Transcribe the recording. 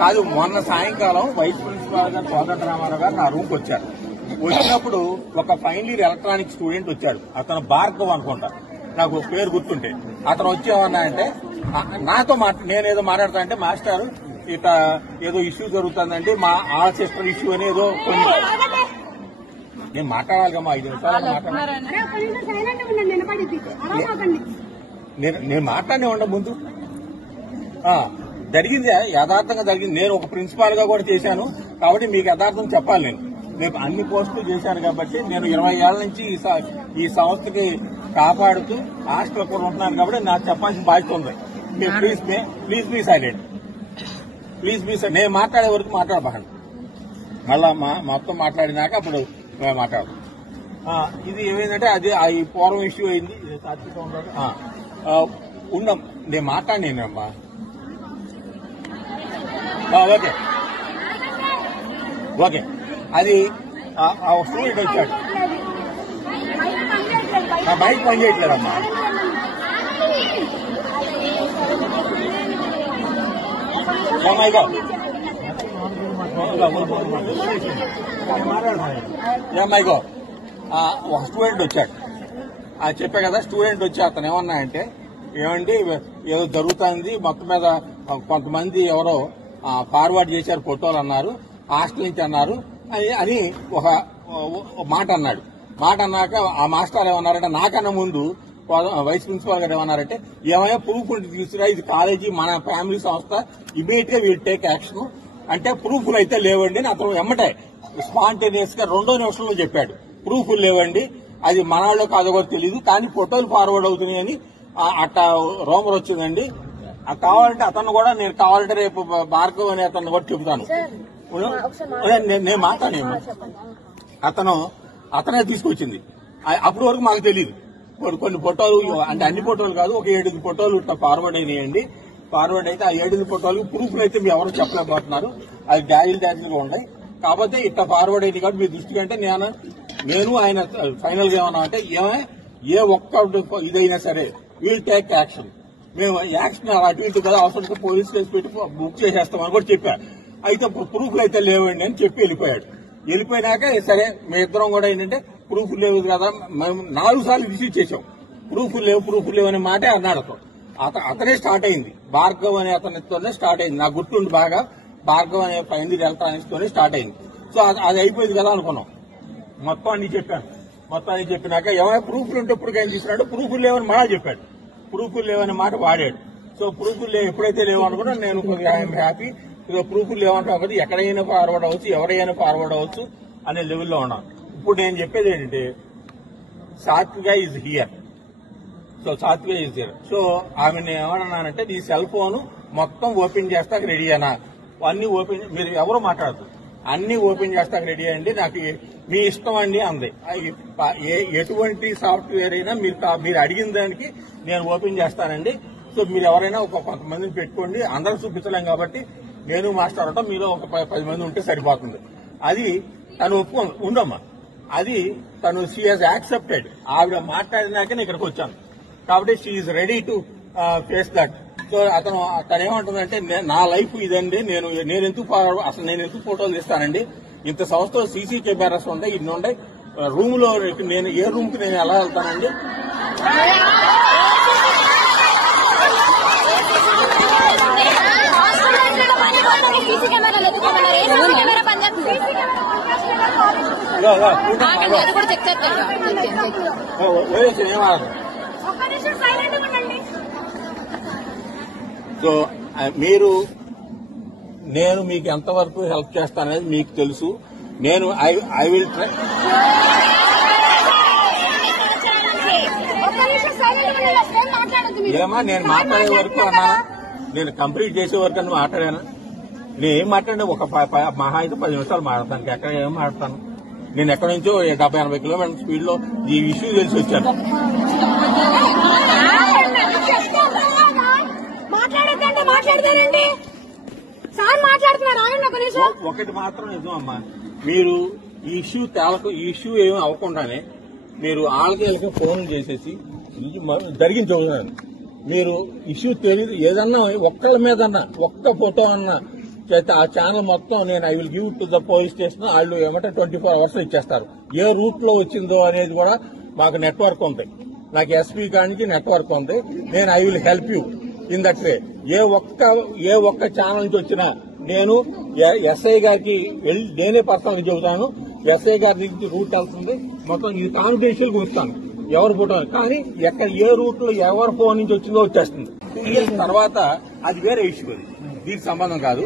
కాదు, మొన్న సాయంకాలం వైస్ ప్రిన్సిపాల్ గారు కోదండరామారావు గారు నా రూమ్కి వచ్చారు. వచ్చినప్పుడు ఒక ఫైనల్ ఇయర్ ఎలక్ట్రానిక్ స్టూడెంట్ వచ్చాడు. అతను భార్గవ్ అనుకుంటా, నాకు పేరు గుర్తుంటే. అతను వచ్చేమన్నా అంటే నాతో నేనేదో మాట్లాడతా అంటే, మాస్టర్ ఇట ఏదో ఇష్యూ జరుగుతుందండి, మా ఆ సిస్టర్ ఇష్యూ అని ఏదో కొన్ని నేను మాట్లాడాలి కమ్మా, 5 నిమిషాలు నేను మాట్లాడనే ఉండ ముందు జరిగింది యథార్థంగా జరిగింది. నేను ఒక ప్రిన్సిపాల్ గా కూడా చేశాను కాబట్టి మీకు యథార్థం చెప్పాలి. నేను అన్ని పోస్టులు చేశాను కాబట్టి నేను 20 ఏళ్ల నుంచి ఈ సంస్థకి కాపాడుతూ హాస్టల్ కూడా ఉంటున్నాను కాబట్టి నాకు చెప్పాల్సిన బాధ్యత ఉంది. Please be silent, please be silent. నేను మాట్లాడే వరకు మాట్లాడబాకండి. మళ్ళా మొత్తం మాట్లాడినాక అప్పుడు మేము మాట్లాడదాం. ఇది ఏమైందంటే అది ఈ పూర్వం ఇష్యూ అయింది. ఉన్నాం, నేను మాట్లాడినానమ్మా. ఓకే ఓకే, అది స్టూడెంట్ వచ్చాడు, బైక్ పని చేయట్లేదమ్మా. ఏమైగో ఒక స్టూడెంట్ వచ్చాడు, చెప్పా కదా. స్టూడెంట్ వచ్చి అతను ఏమన్నా అంటే, ఏమండి ఏదో జరుగుతుంది మొత్తం మీద కొంతమంది ఎవరో ఫార్వర్డ్ చేశారు ఫోటోలు అన్నారు, హాస్టల్ నుంచి అన్నారు అని ఒక మాట అన్నాడు. మాట అన్నాక ఆ మాస్టర్ ఏమన్నారంటే, నాకన్నా ముందు వైస్ ప్రిన్సిపాల్ గారు ఏమన్నారంటే, ఏమైనా ప్రూఫ్ ఉంటే తీసుకురా, ఇది కాలేజీ మన ఫ్యామిలీ సంస్థ, ఇమీడియట్ గా వీల్ టేక్ యాక్షన్ అంటే ప్రూఫ్లు అయితే లేవండి అని అతను ఎమ్మటే స్పాంటేనియస్ గా 2వ నిమిషంలో చెప్పాడు. ప్రూఫ్లు లేవండి, అది మన వాళ్ళు కాదో కూడా తెలియదు, కానీ ఫోటోలు ఫార్వర్డ్ అవుతున్నాయని అట్లా రోమర్ వచ్చిందండి. కావాలంటే అతను కూడా, నేను కావాలంటే రేపు భార్గవ్ అనే అతను కూడా చెబుతాను. నేను మాట్లాడేమో అతనే తీసుకొచ్చింది. అప్పటి వరకు మాకు తెలియదు. కొన్ని ఫోటోలు అంటే అన్ని ఫోటోలు కాదు, ఒక 7 ఫోటోలు ఇట్లా ఫార్వర్డ్ అయినాయండి. ఫార్వర్డ్ అయితే ఆ 7 ఫోటోలు ప్రూఫ్లు అయితే మీరు ఎవరు చెప్పలేకపోతున్నారు, అది డాజిల్ గా ఉన్నాయి. కాకపోతే ఇట్లా ఫార్వర్డ్ అయింది కాబట్టి మీ దృష్టికి అంటే నేను ఆయన ఫైనల్ గా ఏమన్నా అంటే, ఏ ఒక్క ఇదైనా సరే వీల్ టేక్ యాక్షన్, మేము యాక్షన్ అటు ఇటు కదా, అవసరం పోలీస్ కేసు పెట్టి బుక్ చేసేస్తామని కూడా చెప్పారు. అయితే ప్రూఫ్లు అయితే లేవండి అని చెప్పి వెళ్ళిపోయాడు. వెళ్ళిపోయినాక సరే మీ ఇద్దరం కూడా ఏంటంటే ప్రూఫ్లు లేవు కదా, మేము 4 సార్లు రిసీవ్ చేసాం, ప్రూఫ్లు లేవు అనే మాటే అన్నాడు. అతనే స్టార్ట్ అయింది, భార్గవ్ అనే అతనితోనే స్టార్ట్ అయింది. నాకు గుర్తుండి బాగా, భార్గవ్ అనే ఫైనల్ ఇయర్ ఎలక్ట్రానిక్స్ తోనే స్టార్ట్ అయింది. సో అది అయిపోయింది కదా అనుకున్నాం. మొత్తం అన్ని చెప్పాను. మొత్తం అన్ని చెప్పినాక ఏమైనా ప్రూఫ్లు ఉంటే ఎప్పటికైనా తీసుకున్నాడు, ప్రూఫ్లు లేవని మళ్ళా చెప్పాడు. ప్రూఫ్లు లేవనే మాట వాడాడు. సో ప్రూఫ్లు ఎప్పుడైతే లేవు అనుకున్నా నేను కొద్దిగా హ్యాపీ. ప్రూఫ్లు లేవంటే ఒకటి ఎక్కడైనా ఫార్వర్డ్ అవ్వచ్చు, ఎవరైనా ఫార్వర్డ్ అవ్వచ్చు అనే లెవెల్లో ఉన్నాను. ఇప్పుడు నేను చెప్పేది ఏంటంటే, సాత్విక ఈజ్ హియర్. సో సాత్విక ఈజ్ హియర్. సో ఆమెను ఏమన్నానంటే, నీ సెల్ ఫోన్ మొత్తం ఓపెన్ చేస్తాక రెడీ అయినా, అన్ని ఓపెన్, మీరు ఎవరు మాట్లాడదు, అన్ని ఓపెన్ చేస్తాక రెడీ అయ్యండి, నాకు మీ ఇష్టం అండి అంది. ఎటువంటి సాఫ్ట్వేర్ అయినా మీరు అడిగిన దానికి నేను ఓపెన్ చేస్తానండి. సో మీరు ఎవరైనా కొంతమందిని పెట్టుకోండి, అందరూ చూపించలేం కాబట్టి నేను మాస్టర్ ఉంటాం, మీరు ఒక 10 మంది ఉంటే సరిపోతుంది. అది తను ఉండమ్మా, అది తను షీ హాజ్ యాక్సెప్టెడ్. ఆవిడ మాట్లాడినాకే నేను ఇక్కడికి వచ్చాను కాబట్టి she is ready to face that. So తనేమంటుందంటే, నా లైఫ్ ఇదండి, నేను ఎందుకు ఫోటోలు తీస్తానండి, ఇంత సంవత్సరం సీసీ కెమెరాస్ ఉంటాయి, ఇన్ని ఉంటాయి రూమ్ లో, నేను ఏ రూమ్ కి నేను ఎలా వెళ్తానండి? సో నేను మీకు ఎంతవరకు హెల్ప్ చేస్తాననేది మీకు తెలుసు. నేను ఐ విల్ ట్రై. ఏమా నేను మాట్లాడే వరకు అన్నా, నేను కంప్లీట్ చేసే వరకు అని మాట్లాడాను. నేను ఏం మాట్లాడినా ఒక మహా అయితే 10 నిమిషాలు మాట్లాడతాను. ఎక్కడ ఏం మాట్లాడతాను? నేను ఎక్కడి నుంచో 70-80 కిలోమీటర్ స్పీడ్ లో ఈ ఇష్యూ తెలిసి వచ్చాను. ఒకటి మాత్రం నిజం అమ్మా, మీరు ఈ ఇష్యూ ఏమీ అవ్వకుండానే మీరు వాళ్ళకి ఫోన్ చేసేసి జరిగింది చెబుతున్నాను. మీరు ఇష్యూ తెలియదు, ఏదన్నా ఒక్కళ్ళ మీద ఒక్క ఫోటో అన్నా చేస్తే ఆ ఛానల్ మొత్తం నేను I will give to the police station. వాళ్ళు ఏమంటే 24 hours ఇచ్చేస్తారు. ఏ రూట్ లో వచ్చిందో అనేది కూడా మాకు నెట్వర్క్ ఉంది. నాకు ఎస్పీ కానికి నెట్వర్క్ ఉంది. నేను I will help you in that way. ఏ ఒక్క ఛానల్ నుంచి వచ్చినా నేను ఎస్ఐ గారికి వెళ్ళి నేనే పర్సనల్ చెబుతాను. ఎస్ఐ గారి నుంచి రూట్ వెళ్తుంది మొత్తం ఇది కాన్ఫిడెన్షియల్ గా ఉంచుతాను. ఎవరు ఫోటో కానీ ఎక్కడ ఏ రూట్ లో ఎవరి ఫోన్ నుంచి వచ్చిందో వచ్చేస్తుంది. 2 years తర్వాత అది వేరే ఇష్యూ. అది దీనికి సంబంధం కాదు.